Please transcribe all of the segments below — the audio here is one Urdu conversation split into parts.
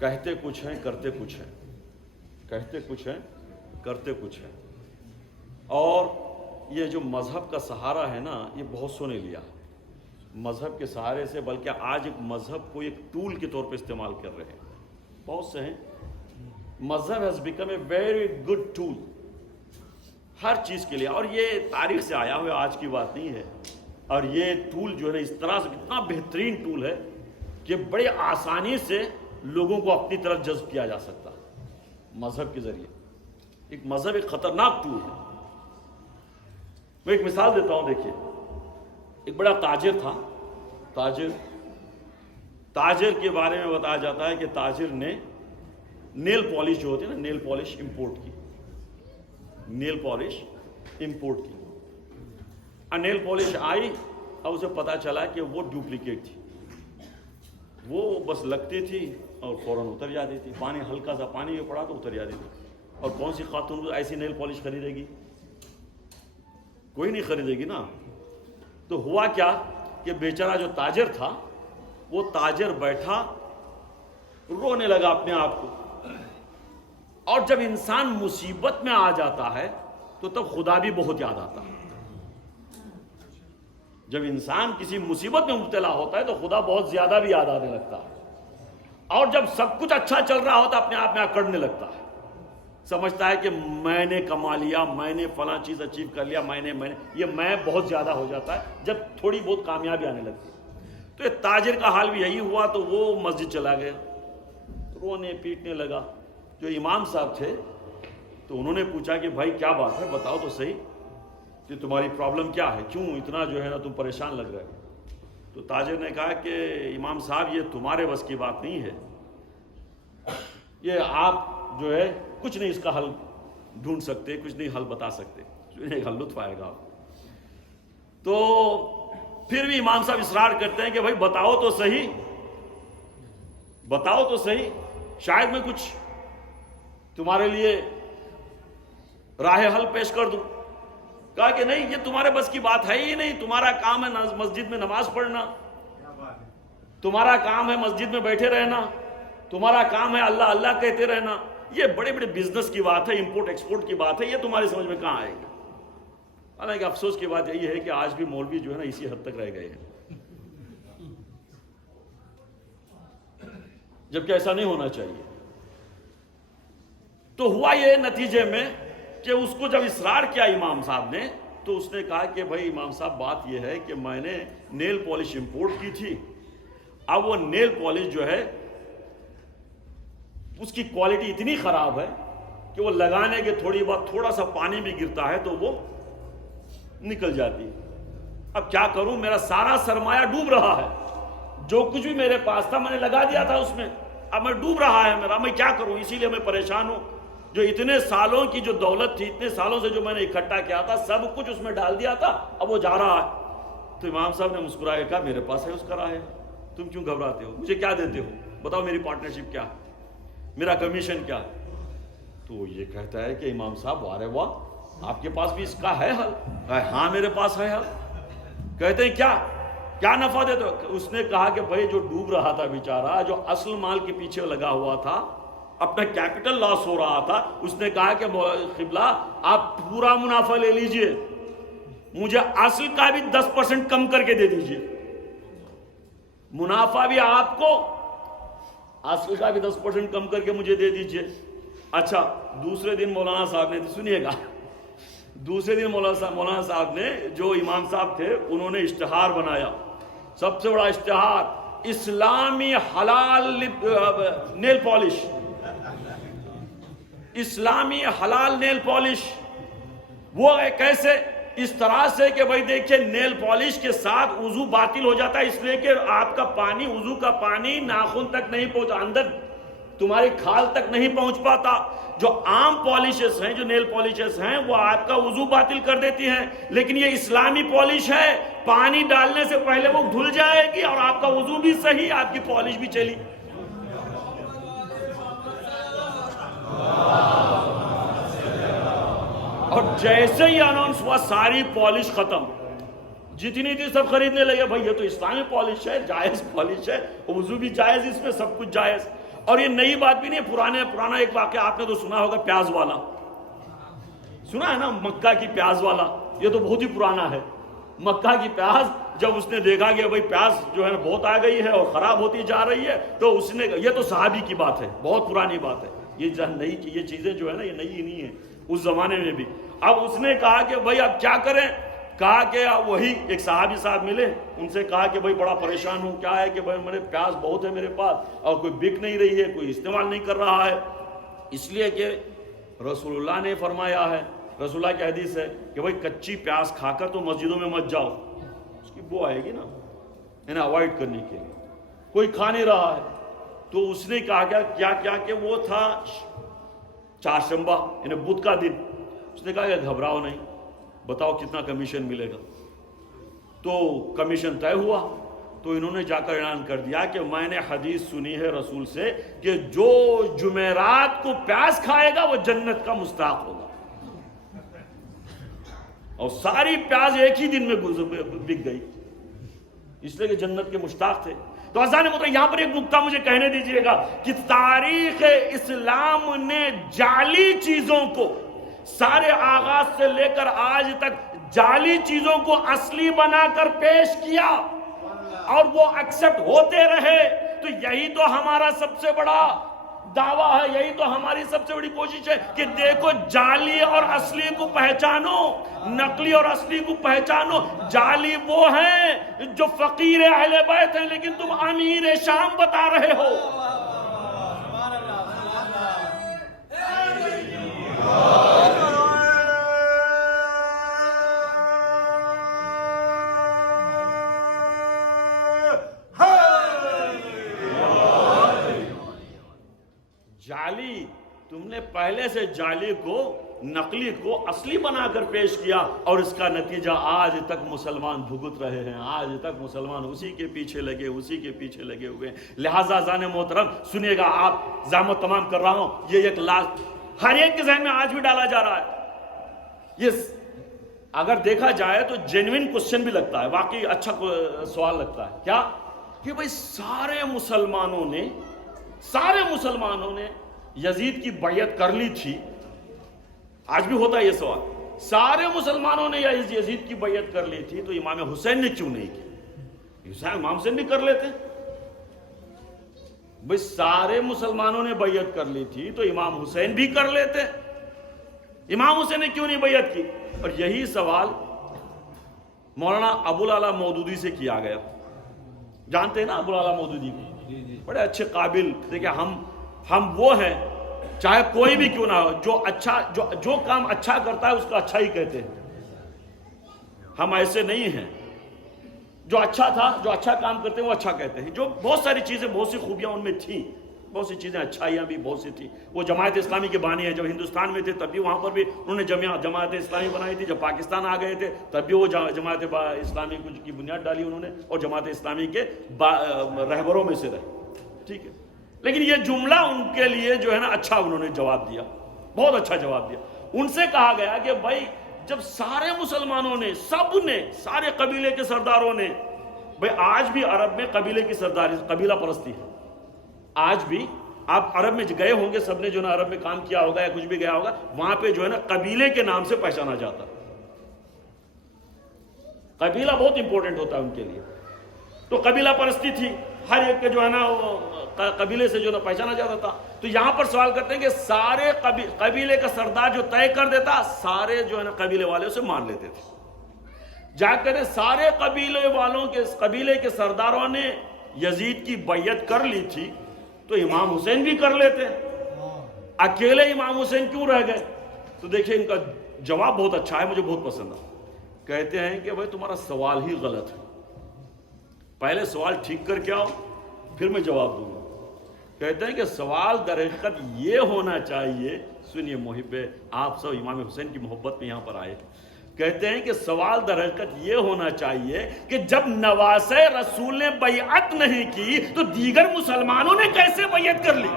کہتے کچھ ہیں کرتے کچھ ہیں، کہتے کچھ ہیں کرتے کچھ ہیں۔ اور یہ جو مذہب کا سہارا ہے نا، یہ بہت سو نے لیا مذہب کے سہارے سے، بلکہ آج ایک مذہب کو ایک ٹول کے طور پہ استعمال کر رہے ہیں بہت سے ہیں۔ مذہب has become a very good tool ہر چیز کے لیے، اور یہ تاریخ سے آیا ہوا آج کی بات نہیں ہے۔ اور یہ ٹول جو ہے نا، اس طرح سے اتنا بہترین ٹول ہے کہ بڑے آسانی سے لوگوں کو اپنی طرف جذب کیا جا سکتا ہے مذہب کے ذریعے۔ ایک مذہب ایک خطرناک ٹول ہے۔ میں ایک مثال دیتا ہوں، دیکھیے ایک بڑا تاجر تھا، تاجر کے بارے میں بتایا جاتا ہے کہ تاجر نے نیل پالش جو ہوتی ہے نا، نیل پالش امپورٹ کی، نیل پالش امپورٹ کی، اور نیل پالش آئی اور اسے پتا چلا کہ وہ ڈپلیکیٹ تھی، وہ بس لگتی تھی اور فوراً اتر جاتی تھی، پانی ہلکا سا پانی میں پڑا تو اتر جاتی تھی۔ اور کون سی خاتون ایسی نیل پالش خریدے گی؟ کوئی نہیں خریدے گی نا۔ تو ہوا کیا کہ بیچارہ جو تاجر تھا، وہ تاجر بیٹھا رونے لگا اپنے آپ کو۔ اور جب انسان مصیبت میں آ جاتا ہے تو تب خدا بھی بہت یاد آتا ہے۔ جب انسان کسی مصیبت میں مبتلا ہوتا ہے تو خدا بہت زیادہ بھی یاد آنے لگتا ہے، اور جب سب کچھ اچھا چل رہا ہوتا ہے اپنے آپ میں اکڑنے لگتا ہے، سمجھتا ہے کہ میں نے کما لیا، میں نے فلاں چیز اچیو کر لیا، میں نے یہ میں بہت زیادہ ہو جاتا ہے جب تھوڑی بہت کامیابی آنے لگتی ہے۔ تو یہ تاجر کا حال بھی یہی ہوا، تو وہ مسجد چلا گیا، رونے پیٹنے لگا۔ جو امام صاحب تھے تو انہوں نے پوچھا کہ بھائی کیا بات ہے، بتاؤ تو صحیح کہ تمہاری پرابلم کیا ہے، کیوں اتنا جو ہے نا تم پریشان لگ رہے ہو؟ تو تاجر نے کہا کہ امام صاحب یہ تمہارے بس کی بات نہیں ہے، یہ آپ جو ہے کچھ نہیں اس کا حل ڈھونڈ سکتے، کچھ نہیں حل بتا سکتے، ایک حل لطف آئے گا آپ۔ تو پھر بھی امام صاحب اصرار کرتے ہیں کہ بھائی بتاؤ تو صحیح، بتاؤ تو صحیح، شاید میں کچھ تمہارے لیے راہ حل پیش کر دوں۔ کہا کہ نہیں، یہ تمہارے بس کی بات ہے ہی نہیں، تمہارا کام ہے مسجد میں نماز پڑھنا، تمہارا کام ہے مسجد میں بیٹھے رہنا، تمہارا کام ہے اللہ اللہ کہتے رہنا، یہ بڑے بڑے بزنس کی بات ہے، امپورٹ ایکسپورٹ کی بات ہے، یہ تمہاری سمجھ میں کہاں آئے گا۔ حالانکہ افسوس کی بات یہی ہے کہ آج بھی مولوی جو ہے نا اسی حد تک رہ گئے ہیں، جبکہ ایسا نہیں ہونا چاہیے۔ تو ہوا یہ نتیجے میں کہ اس کو جب اصرار کیا امام صاحب نے، تو اس نے کہا کہ بھائی امام صاحب بات یہ ہے کہ میں نے نیل پالش امپورٹ کی تھی، اب وہ نیل پالش جو ہے اس کی کوالٹی اتنی خراب ہے کہ وہ لگانے کے تھوڑی بات تھوڑا سا پانی بھی گرتا ہے تو وہ نکل جاتی۔ اب کیا کروں، میرا سارا سرمایہ ڈوب رہا ہے، جو کچھ بھی میرے پاس تھا میں نے لگا دیا تھا اس میں، اب میں ڈوب رہا ہے میرا، میں کیا کروں؟ اسی لیے میں پریشان ہوں، جو اتنے سالوں کی جو دولت تھی، اتنے سالوں سے جو میں نے اکٹھا کیا تھا، سب کچھ اس میں ڈال دیا تھا، اب وہ جا رہا ہے۔ تو امام صاحب نے مسکرا کے کہا میرے پاس ہے اس کا راہ ہے، تم کیوں گھبراتے ہو؟ مجھے کیا دیتے ہو بتاؤ، میری پارٹنرشپ کیا، میرا کمیشن کیا؟ تو یہ کہتا ہے کہ امام صاحب وارے واہ، آپ کے پاس بھی اس کا ہے حل؟ ہاں میرے پاس ہے حل۔ کہتے ہیں کیا نفع دیتے ہو؟ اس نے کہا کہ بھائی جو ڈوب رہا تھا بیچارہ، جو اصل مال کے پیچھے لگا ہوا تھا، اپنا کیپٹل لاس ہو رہا تھا، اس نے کہا کہ قبلہ آپ پورا منافع لے لیجئے، مجھے اصل کا بھی 10% کم کر کے دے دیجئے، منافع بھی آپ کو، اصل کا بھی 10% کم کر کے مجھے دے دیجئے۔ اچھا، دوسرے دن مولانا صاحب نے، سنیے گا، دوسرے دن مولانا صاحب نے، جو امام صاحب تھے، انہوں نے اشتہار بنایا، سب سے بڑا اشتہار، اسلامی حلال نیل پالش، اسلامی حلال نیل پالش۔ وہ کیسے؟ اس طرح سے کہ بھائی دیکھیں، نیل پالش کے ساتھ وضو باطل ہو جاتا ہے، اس لیے کہ آپ کا پانی، وضو کا پانی ناخن تک نہیں پہنچتا، اندر تمہاری کھال تک نہیں پہنچ پاتا۔ جو عام پالشز ہیں، جو نیل پالشز ہیں، وہ آپ کا وضو باطل کر دیتی ہیں، لیکن یہ اسلامی پالش ہے، پانی ڈالنے سے پہلے وہ دھل جائے گی اور آپ کا وضو بھی صحیح، آپ کی پالش بھی چلی۔ اور جیسے ہی اناؤنس ہوا، ساری پالش ختم، جتنی تھی سب خریدنے لگے، بھائی یہ تو اسلامی پالش ہے، جائز پالش ہے، وضو بھی جائز، اس میں سب کچھ جائز۔ اور یہ نئی بات بھی نہیں، پرانا ایک واقعہ آپ نے تو سنا ہوگا، پیاز والا سنا ہے نا، مکہ کی پیاز والا، یہ تو بہت ہی پرانا ہے۔ مکہ کی پیاز جب اس نے دیکھا کہ بھئی پیاز جو ہے بہت آ گئی ہے اور خراب ہوتی جا رہی ہے، تو اس نے، یہ تو صحابی کی بات ہے، بہت پرانی بات ہے، یہ چیزیں جو ہے نا یہ نئی نہیں ہیں اس زمانے میں بھی۔ اب اس نے کہا کہ بھئی اب کیا کریں؟ کہا کہ وہی ایک صحابی صاحب ملے، ان سے کہا کہ بھئی بڑا پریشان ہوں، کیا ہے کہ بھئی میرے پیاز بہت ہے میرے پاس اور کوئی بک نہیں رہی ہے، کوئی استعمال نہیں کر رہا ہے، اس لیے کہ رسول اللہ نے فرمایا ہے، رسول اللہ کی حدیث ہے کہ بھئی کچی پیاز کھا کر تو مسجدوں میں مت جاؤ، اس کی بو آئے گی نا، انہیں اوائڈ کرنے کے لیے، کوئی کھا نہیں رہا ہے۔ تو اس نے کہا کیا کہ وہ تھا چہارشنبہ، یعنی بدھ کا دن۔ اس نے کہا کہ گھبراؤ نہیں، بتاؤ کتنا کمیشن ملے گا؟ تو کمیشن طے ہوا، تو انہوں نے جا کر اعلان کر دیا کہ میں نے حدیث سنی ہے رسول سے کہ جو جمعرات کو پیاز کھائے گا وہ جنت کا مستحق ہوگا، اور ساری پیاز ایک ہی دن میں بک گئی، اس لیے کہ جنت کے مشتاق تھے۔ تو عزیزان محترم، یہاں پر ایک نکتہ مجھے کہنے دیجئے گا کہ تاریخ اسلام نے جعلی چیزوں کو، سارے آغاز سے لے کر آج تک جعلی چیزوں کو اصلی بنا کر پیش کیا اور وہ ایکسپٹ ہوتے رہے۔ تو یہی تو ہمارا سب سے بڑا دعویٰ ہے، یہی تو ہماری سب سے بڑی کوشش ہے کہ دیکھو جعلی اور اصلی کو پہچانو، نقلی اور اصلی کو پہچانو۔ جعلی وہ ہیں جو فقیر اہل بیت ہیں لیکن تم امیر شام بتا رہے ہو۔ جعلی، تم نے پہلے سے جعلی کو، نقلی کو اصلی بنا کر پیش کیا، اور اس کا نتیجہ آج تک مسلمان بھگت رہے ہیں، آج تک مسلمان اسی کے پیچھے لگے ہوئے ہیں۔ لہٰذا عزیزان محترم سنیے گا، آپ زحمت تمام کر رہا ہوں، یہ ایک ہر ایک کے ذہن میں آج بھی ڈالا جا رہا ہے۔ یہ اگر دیکھا جائے تو جینوین کوسچن بھی لگتا ہے، واقعی اچھا سوال لگتا ہے، کیا کہ بھئی سارے مسلمانوں نے یزید کی بیعت کر لی تھی۔ آج بھی ہوتا ہے یہ سوال، سارے مسلمانوں نے یزید کی بیعت کر لی تھی تو امام حسین نے کیوں نہیں کی؟ امام حسین بھی کر لیتے۔ بھئی سارے مسلمانوں نے بیعت کر لی تھی تو امام حسین بھی کر لیتے، امام حسین نے کیوں نہیں بیعت کی؟ اور یہی سوال مولانا ابوالعلا مودودی سے کیا گیا۔ جانتے ہیں نا ابوالعلا مودودی کو، بڑے اچھے قابل، دیکھیں ہم وہ ہیں، چاہے کوئی بھی کیوں نہ ہو، جو کام اچھا کرتا ہے اس کا اچھا ہی کہتے ہیں۔ ہم ایسے نہیں ہیں، جو اچھا کام کرتے ہیں وہ اچھا کہتے ہیں۔ جو بہت ساری چیزیں، بہت سی خوبیاں ان میں تھیں، بہت سی چیزیں اچھائیاں بھی بہت سی تھیں۔ وہ جماعت اسلامی کے بانی ہیں، جب ہندوستان میں تھے تب بھی وہاں پر بھی انہوں نے جماعت اسلامی بنائی تھی، جب پاکستان آ گئے تھے تب بھی وہ جماعت اسلامی کی بنیاد ڈالی انہوں نے، اور جماعت اسلامی کے رہبروں میں سے رہے، ٹھیک ہے۔ لیکن یہ جملہ ان کے لیے جو ہے نا اچھا انہوں نے جواب دیا، بہت اچھا جواب دیا۔ ان سے کہا گیا کہ بھائی جب سارے مسلمانوں نے، سب نے، سارے قبیلے کے سرداروں نے، بھائی آج بھی عرب میں قبیلے کی سرداری، قبیلہ پرستی ہے، آج بھی آپ عرب میں گئے ہوں گے، سب نے جو نا عرب میں کام کیا ہوگا یا کچھ بھی گیا ہوگا، وہاں پہ جو ہے نا قبیلے کے نام سے پہچانا جاتا، قبیلہ بہت امپورٹنٹ ہوتا ہے ان کے لیے۔ تو قبیلہ پرستی تھی، ہر ایک کے جو ہے نا قبیلے سے جو نا پہچانا جاتا تھا۔ تو یہاں پر سوال کرتے ہیں کہ سارے قبیلے کا سردار جو طے کر دیتا، سارے جو ہے نا قبیلے والے اسے مان لیتے تھے۔ جا کر سارے قبیلے کے سرداروں نے یزید کی بیعت کر لی تھی تو امام حسین بھی کر لیتے، اکیلے امام حسین کیوں رہ گئے؟ تو دیکھیں ان کا جواب بہت اچھا ہے، مجھے بہت پسند ہے۔ کہتے ہیں کہ بھائی تمہارا سوال ہی غلط ہے، پہلے سوال ٹھیک کر کے آؤ پھر میں جواب دوں گا۔ کہتے ہیں کہ سوال در حقیقت یہ ہونا چاہیے، سنیے محب آپ سب امام حسین کی محبت میں یہاں پر آئے، کہتے ہیں کہ سوال در حقیقت یہ ہونا چاہیے کہ جب نواسے رسول نے بیعت نہیں کی تو دیگر مسلمانوں نے کیسے بیعت کر لی؟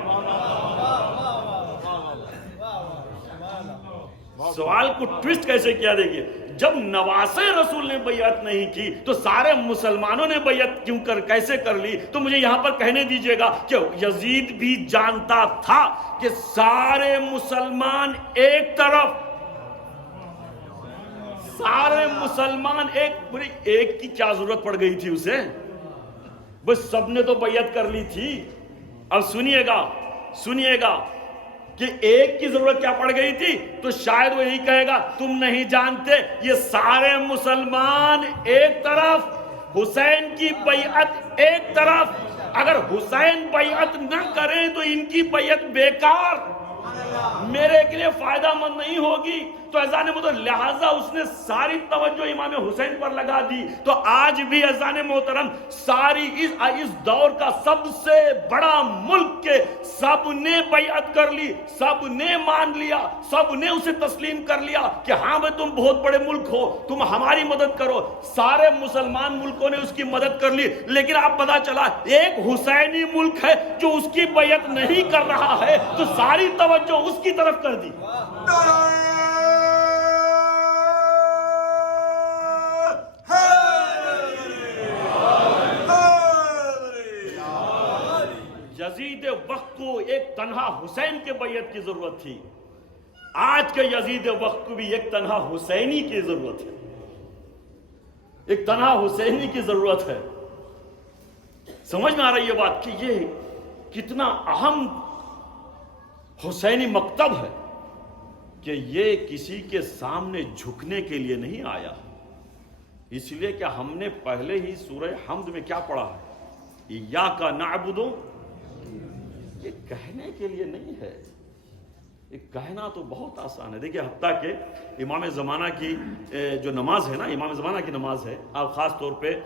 سوال کو ٹویسٹ کیسے کیا؟ دیکھیے، جب نواسے رسول نے بیعت نہیں کی تو سارے مسلمانوں نے بیعت کیوں کیسے کر لی؟ تو مجھے یہاں پر کہنے دیجئے گا کہ یزید بھی جانتا تھا کہ سارے مسلمان ایک طرف، سارے مسلمان ایک کی کیا ضرورت پڑ گئی تھی اسے؟ بس سب نے تو بیعت کر لی تھی۔ اب سنیے گا کہ ایک کی ضرورت کیا پڑ گئی تھی؟ تو شاید وہ یہی کہے گا تم نہیں جانتے یہ سارے مسلمان ایک طرف، حسین کی بیعت ایک طرف، اگر حسین بیعت نہ کریں تو ان کی بیعت بیکار، میرے کے لیے فائدہ مند نہیں ہوگی۔ تو اذان محترم لہٰذا اس نے ساری توجہ امام حسین پر لگا دی۔ تو آج بھی اذان محترم ساری اس دور کا سب سے بڑا ملک کے سب نے بیعت کر لی، سب نے مان لیا، سب نے اسے تسلیم کر لیا کہ ہاں بھائی تم بہت بڑے ملک ہو، تم ہماری مدد کرو۔ سارے مسلمان ملکوں نے اس کی مدد کر لی، لیکن اب پتا چلا ایک حسینی ملک ہے جو اس کی بیعت نہیں کر رہا ہے، تو ساری توجہ اس کی طرف کر دی۔ یزید وقت کو ایک تنہا حسین کے بیعت کی ضرورت تھی، آج کے یزید وقت کو بھی ایک تنہا حسینی کی ضرورت ہے، ایک تنہا حسینی کی ضرورت ہے۔ سمجھ میں آ رہی ہے بات کہ یہ کتنا اہم حسینی مکتب ہے کہ یہ کسی کے سامنے جھکنے کے لیے نہیں آیا، اس لیے کہ ہم نے پہلے ہی سورہ حمد میں کیا پڑھا ہے؟ ایاک نعبد، یہ کہنے کے لیے نہیں ہے، یہ کہنا تو بہت آسان ہے۔ دیکھیں حتیٰ کہ امام زمانہ کی جو نماز ہے نا، امام زمانہ کی نماز ہے، آپ خاص طور پہ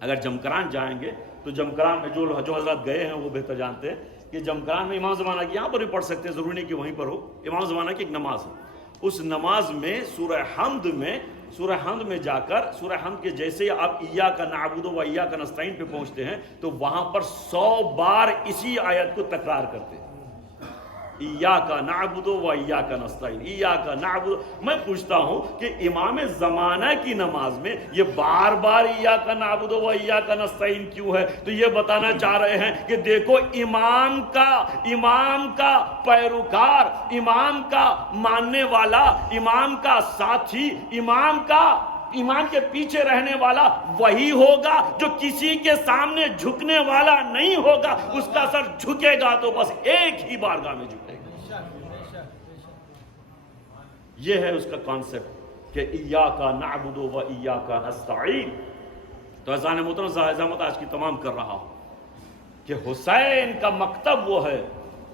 اگر جمکران جائیں گے تو جمکران میں جو حضرات گئے ہیں وہ بہتر جانتے ہیں کہ جمکران میں امام زمانہ کی، یہاں پر بھی پڑھ سکتے ہیں، ضروری نہیں کہ وہیں پر ہو، امام زمانہ کی ایک نماز ہے، اس نماز میں سورہ حمد میں جا کر سورہ حمد کے جیسے آپ ایاک نعبد و ایاک نستعین پہ پہنچتے ہیں تو وہاں پر 100 بار اسی آیت کو تکرار کرتے ہیں، ایاک نعبد و ایاک نستعین، ایاک نعبد۔ میں پوچھتا ہوں کہ امام زمانہ کی نماز میں یہ بار بار ایاک نعبد و ایاک نستعین کیوں ہے؟ تو یہ بتانا چاہ رہے ہیں کہ دیکھو امام کا پیروکار، امام کا ماننے والا، امام کا ساتھی، امام کے پیچھے رہنے والا وہی ہوگا جو کسی کے سامنے جھکنے والا نہیں ہوگا، اس کا سر جھکے گا تو بس ایک ہی بارگاہ میں جھکے گا۔ یہ ہے اس کا کانسیپٹ کہ ایاک نعبد و ایاک نستعین۔ تو اذان محترم عظمت آج کی تمام کر رہا ہوں کہ حسین کا مکتب وہ ہے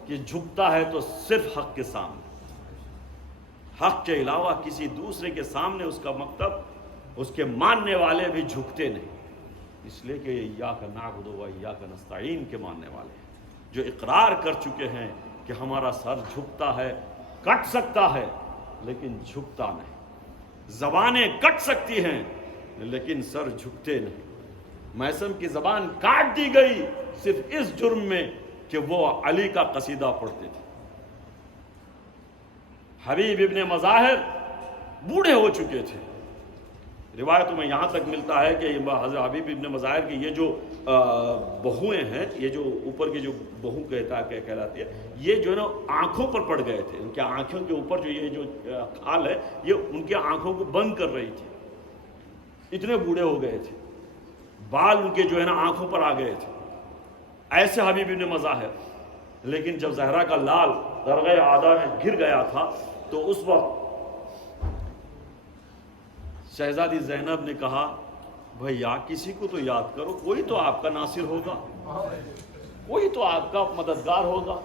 کہ جھکتا ہے تو صرف حق کے سامنے، حق کے علاوہ کسی دوسرے کے سامنے اس کا مکتب، اس کے ماننے والے بھی جھکتے نہیں، اس لیے کہ یہ ایاک نعبد و ایاک نستعین کے ماننے والے ہیں جو اقرار کر چکے ہیں کہ ہمارا سر جھکتا ہے، کٹ سکتا ہے لیکن جھکتا نہیں، زبانیں کٹ سکتی ہیں لیکن سر جھکتے نہیں۔ میثم کی زبان کاٹ دی گئی صرف اس جرم میں کہ وہ علی کا قصیدہ پڑھتے تھے۔ حبیب ابن مظاہر بوڑھے ہو چکے تھے، روایتوں میں یہاں تک ملتا ہے کہ حضرت حبیب ابن مظاہر کی یہ جو بہویں ہیں، یہ جو اوپر کی جو بہو کہلاتی ہے، یہ جو ہے نا آنکھوں پر پڑ گئے تھے، ان کے آنکھوں کے اوپر جو یہ جو کھال ہے یہ ان کے آنکھوں کو بند کر رہی تھی، اتنے بوڑھے ہو گئے تھے، بال ان کے جو ہے نا آنکھوں پر آ گئے تھے، ایسے حبیب ابن مظاہر۔ لیکن جب زہرا کا لال درگاہ اعلیٰ میں گر گیا تھا تو اس وقت شہزادی زینب نے کہا بھیا کسی کو تو یاد کرو، کوئی تو آپ کا ناصر ہوگا، کوئی تو آپ کا مددگار ہوگا۔